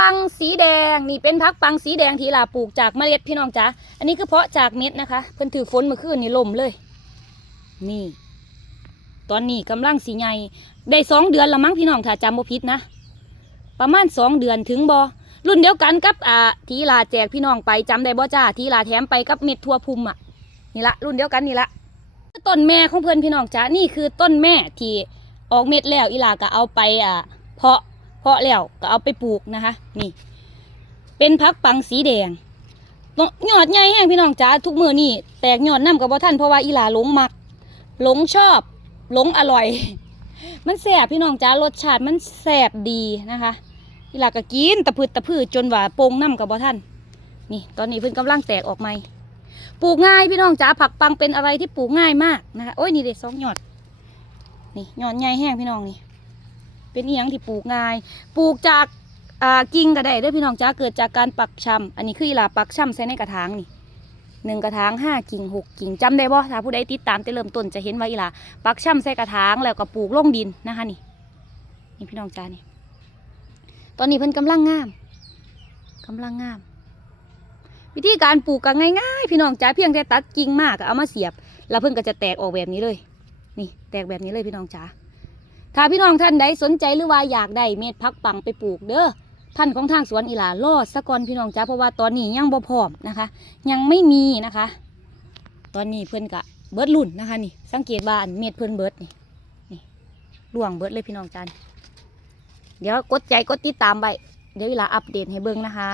ปังสีแดงนี่เป็นพักปังสีแดงที่ลาปลูกจากเมล็ดพี่น้องจ๋าอันนี้คือเพาะจากเม็ดนะคะ เพิ่นถือฝนเมื่อคืนนี่ล่มเลย นี่ ตอนนี้กำลังสีใหญ่ได้สองเดือนละมั้งพี่น้องถ้าจำบ่ผิดนะประมาณสองเดือนถึงบอรุ่นเดียวกันกับอ่าทีลาแจกพี่น้องไปจำได้บ่จ้าทีลาแถมไปกับเม็ดทั่วพุ่มอะนี่ละรุ่นเดียวกันนี่ละต้นแม่ของเพื่อนพี่น้องจ้านี่คือต้นแม่ที่ออกเม็ดแล้วอีลาก็เอาไปอ่าเพาะ เพาะแล้วก็เอาไปปลูกนะคะ นี่ เป็นพักปังสีแดงยอดใหญ่แห้งพี่น้องจ้าทุกมือนี่แตกยอดน้ำกับบ่ท่านเพราะว่าอีหลาหลงมักหลงชอบหลงอร่อย มันแสบพี่น้องจ้ารสชาติมันแสบดีนะคะอีหลาก็กินตะพืดตะพืดจนว่าโป่งน้ำกับบ่ท่าน นี่ ตอนนี้เพิ่นกำลังแตกออกใหม่ปลูกง่ายพี่น้องจ้าผักปังเป็นอะไรที่ปลูกง่ายมากนะคะโอ้ยนี่เด็ดสองยอดนี่ยอดใหญ่แห้งพี่น้องนี่ เป็นอีหยังที่ปลูกง่าย ปลูกจากอ่ากิ่งก็ได้เด้อพี่น้องจ้าเกิดจากการปักชำอันนี้คืออีหลาปักชำใส่ในกระถางนี่หนึ่งกระถางห้ากิ่งหกกิ่งจำได้บ่ถ้าผู้ใดติดตามแต่เริ่มต้นจะเห็นว่าอีหลาปักชำใส่กระถางแล้วก็ปลูกลงดินนะคะนี่ นี่พี่น้องจ้านี่ ตอนนี้เพิ่นกำลังงามกำลังงาม วิธีการปลูกก็ง่ายๆ พี่น้องจ้าเพียงแค่ตัดกิ่งมากก็เอามาเสียบ แล้วเพิ่นก็จะแตกออกแบบนี้เลย นี่แตกแบบนี้เลยพี่น้องจ้า ถ้าพี่น้องท่านใดสนใจหรือว่าอยากได้เม็ดพักปังไปปลูกเด้อท่านของทางสวนอีหลารอสะก่อนพี่น้องจ้าเพราะว่าตอนนี้ยังบ่พร้อมนะคะ ยังไม่มีนะคะ ตอนนี้เพิ่นกะเบิดรุ่นนะคะนี่ สังเกตว่าเม็ดเพิ่นเบิดนี่นี่ล่วงเบิดเลยพี่น้องจ้าเดี๋ยวกดใจกดติดตามไว้เดี๋ยวอีหลาอัปเดตให้เบิ่งนะคะ